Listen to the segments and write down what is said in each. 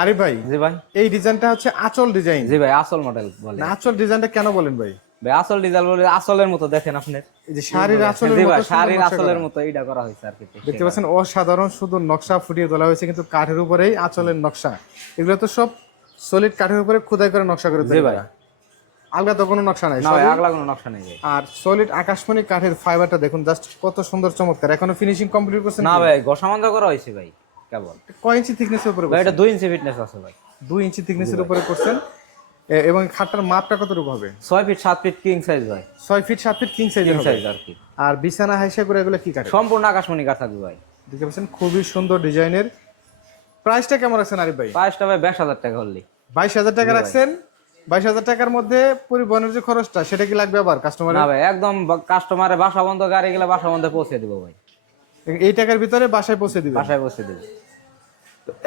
আরিফ ভাই, জি ভাই। এই ডিজাইনটা হচ্ছে আঁচল ডিজাইন। জি ভাই, আসল মডেল বলে। না, আঁচল ডিজাইনটা কেন বলেন ভাই? ভাই আসল ডিজাইন বলে আসলের মতো দেখেন আপনি। এই যে শাড়ির আঁচলের জি মতো ভাই, সুন্দর শাড়ির নকশা আসলের করা। মতো এইটা করা হয়েছে আর কি। দেখতে পাচ্ছেন অসাধারণ সুন্দর নকশা ফুটিয়ে তোলা হয়েছে, কিন্তু কাঠের উপরেই আঁচলের নকশা। এগুলো তো সব সলিড কাঠের উপরে খোদাই করে নকশা করে জি তৈরি ভাই। করা। আলগা তো কোনো নকশা নাই না ভাই, সবই। আগলা কোনো নকশা নেই ভাই। আর সলিড আকাশমণি কাঠের ফাইবারটা দেখুন, জাস্ট কত সুন্দর চমৎকার। এখনো ফিনিশিং কমপ্লিট করছেন না কি? ভাই, ঘষামাঞ্জ করা হয়েছে ভাই কেবল। কয় ইঞ্চি থিকনেসের উপরে ভাই এটা করছেন? 2 ইঞ্চি ফিটনেস আছে ভাই। 2 ইঞ্চি থিকনেসের উপরে করছেন। এবং খাটটার মাপটা কতটুকু হবে? 6 ফিট 7 ফিট কিং সাইজ ভাই। 6 ফিট 7 ফিট কিং সাইজের কিং হবে। সাইজ আর কি। আর বিছানা হাইসা করে এগুলো কি কাঠের? সম্পূর্ণ আকাশমণি কাঠ থাকবে ভাই। দেখতে পাচ্ছেন খুবই সুন্দর ডিজাইনের। প্রাইসটা কেমন রাখছেন আরিফ ভাই? প্রাইসটা ভাই 22,000 টাকা হলি। 22,000 টাকা রাখছেন। 22,000 টাকার মধ্যে পরিবহনের যে খরচটা সেটা কি লাগবে আবার কাস্টমারের? না ভাই, একদম কাস্টমারের বাসা বন্ধ, গাড়ি গেলে বাসা বন্ধে পৌঁছে দিব ভাই। এই টাকার ভিতরে বাসায় পৌঁছে দিবেন? বাসায় পৌঁছে দিব।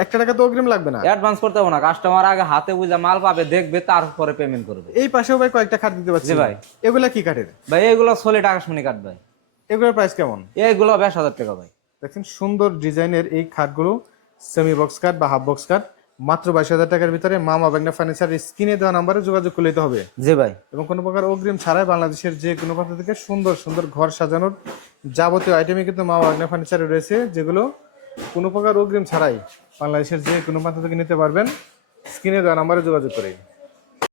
1 টাকা তো অগ্রিম লাগবে না? অ্যাডভান্স করতে হবে না, কাস্টমার আগে হাতে বুঝা মাল পাবে, দেখবে, তারপরে পেমেন্ট করবে। এই পাশেও ভাই কয়েকটা খাট দিতে পারছি। জি ভাই। এগুলা কি কাঠের? ভাই এগুলো সলিড আকাশমণি কাঠ ভাই। এগুলোর প্রাইস কেমন? এইগুলো 22,000 টাকা ভাই। দেখেন সুন্দর ডিজাইনের এই খাটগুলো, সেমি বক্স কাট বা হাফ বক্স কাট, মাত্র 22,000 টাকার ভিতরে মামা বাগনা ফার্নিচার স্ক্রিনে দেওয়া নাম্বারে যোগাযোগ করতে হবে। জি ভাই। এবং কোনো প্রকার অগ্রিম ছাড়াই বাংলাদেশের যে কোনো প্রান্ত থেকে সুন্দর সুন্দর ঘর সাজানোর যাবতীয় আইটেমই কিন্তু মামা বাগনা ফার্নিচারে রয়েছে, যেগুলো কোনো প্রকার অগ্রিম ছাড়াই বাংলাদেশের যে কোনো প্রান্ত থেকে নিতে পারবেন স্ক্রিনে দেওয়া নাম্বারে যোগাযোগ করে।